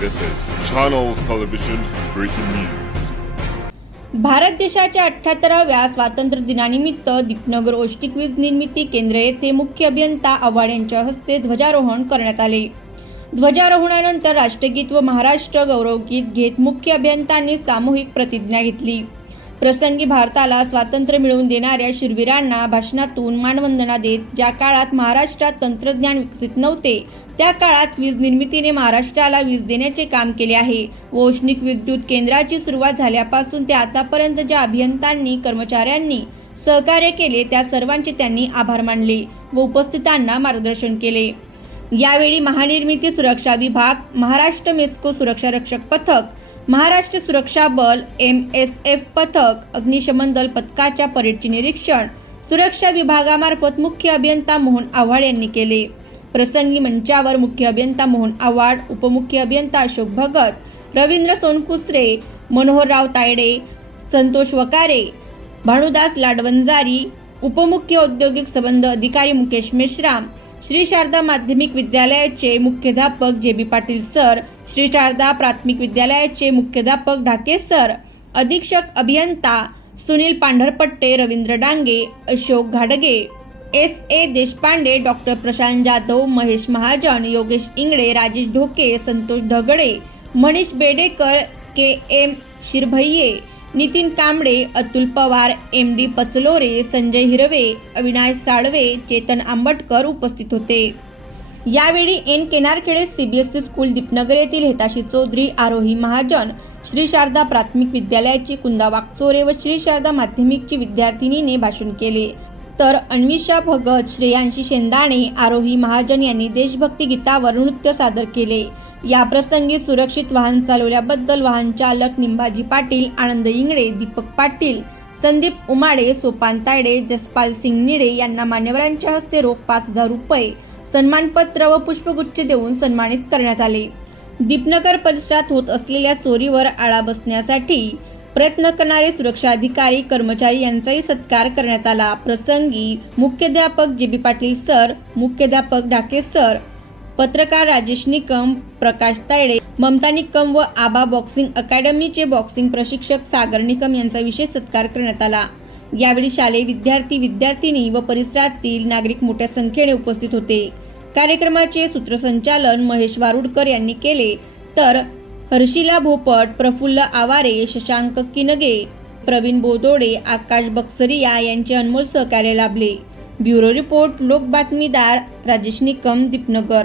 This is Channels Television's breaking news. Bharat देशाच्या अठ्ठ्याहत्तराव्या स्वातंत्र्य दिनानिमित्त दीपनगर औष्टिक वीज निर्मिती केंद्र येथे मुख्य अभियंता आव्हाड यांच्या हस्ते ध्वजारोहण करण्यात आले ध्वजारोहणानंतर राष्ट्रगीत व महाराष्ट्र गौरवगीत घेत मुख्य अभियंत्यांनी सामूहिक प्रतिज्ञा घेतली प्रसंगी भारताला स्वातंत्र्य मिळवून देणाऱ्या शूरवीरांना भाषणातून मानवंदना देत ज्या काळात महाराष्ट्रात तंत्रज्ञान विकसित नव्हते त्या काळात वीज निर्मितीने महाराष्ट्राला वीज देण्याचे काम केले आहे. वौष्णिक विद्युत केंद्राची सुरुवात झाल्यापासून ते आतापर्यंत ज्या अभियंत्यांनी कर्मचाऱ्यांनी सहकार्य केले त्या सर्वांचे त्यांनी आभार मानले व उपस्थितांना मार्गदर्शन केले. यावेळी महानिर्मिती सुरक्षा विभाग महाराष्ट्र मेस्को सुरक्षा रक्षक पथक महाराष्ट्र सुरक्षा बल एम एस एफ पथक अग्निशमन दल पथकाच्या परेडचे निरीक्षण सुरक्षा विभागामार्फत मुख्य अभियंता मोहन आव्हाड यांनी केले. प्रसंगी मंचावर मुख्य अभियंता मोहन आव्हाड उपमुख्य अभियंता अशोक भगत रवींद्र सोनकुसरे मनोहरराव तायडे संतोष वकारे भानुदास लाडवंजारी उपमुख्य औद्योगिक संबंध अधिकारी मुकेश मेश्राम श्री शारदा माध्यमिक विद्यालयाचे मुख्याध्यापक J B Patil sir Shri Sharada प्राथमिक विद्यालयाचे मुख्याध्यापक ढाके सर अधीक्षक अभियंता सुनील पांढरपट्टे रवींद्र डांगे अशोक घाडगे S A Deshpande doctor Prashant Jadhav Mahesh Mahajan Yogesh Ingale Rajesh Dhoke Santosh Dhagade Manish Bedekar K M Shirbhaiye Nitin Kamble Atul Pawar M D Pachlore Sanjay Hirve Avinash Salve Chetan Ambatkar उपस्थित होते. यावेळी N Kenarkhede CBSE school Deepnagar येथील हेताशी चौधरी आरोही महाजन श्री शारदा प्राथमिक विद्यालयाची कुंदा वाकचोरे व श्री शारदा माध्यमिकची विद्यार्थिनीने भाषण केले. तर अन्विषा भगत श्रेयांशी शेंदाणे आरोही महाजन यांनी देशभक्ती गीतावर नृत्य सादर केले. या प्रसंगी सुरक्षित वाहन चालवल्याबद्दल वाहन चालक निंबाजी पाटील आनंद इंगळे दीपक पाटील संदीप उमाडे सोपान तायडे जसपाल सिंग निडे यांना मान्यवरांच्या हस्ते रोख पाच हजार रुपये सन्मानपत्र व पुष्पगुच्छ देऊन सन्मानित करण्यात आले. दीपनगर परिसरात होत असलेल्या चोरीवर आळा बसण्यासाठी प्रयत्न करणारे सुरक्षा अधिकारी कर्मचारी यांचाही सत्कार करण्यात आला. प्रसंगी मुख्याध्यापक जे बी पाटील सर मुख्याध्यापक ढाके सर पत्रकार राजेश निकम प्रकाश तायडे ममता निकम व आबा बॉक्सिंग अकॅडमीचे बॉक्सिंग प्रशिक्षक सागर निकम यांचा विशेष सत्कार करण्यात आला. यावेळी शालेय विद्यार्थी विद्यार्थिनी व परिसरातील नागरिक मोठ्या संख्येने उपस्थित होते. कार्यक्रमाचे सूत्रसंचालन महेश वारुडकर यांनी केले. तर हर्षिला भोपट प्रफुल्ल आवारे शशांक किनगे प्रवीण बोदोडे आकाश बक्सरिया यांचे अनमोल सहकार्य लाभले. ब्युरो रिपोर्ट लोक बातमीदार राजेश निकम दीपनगर.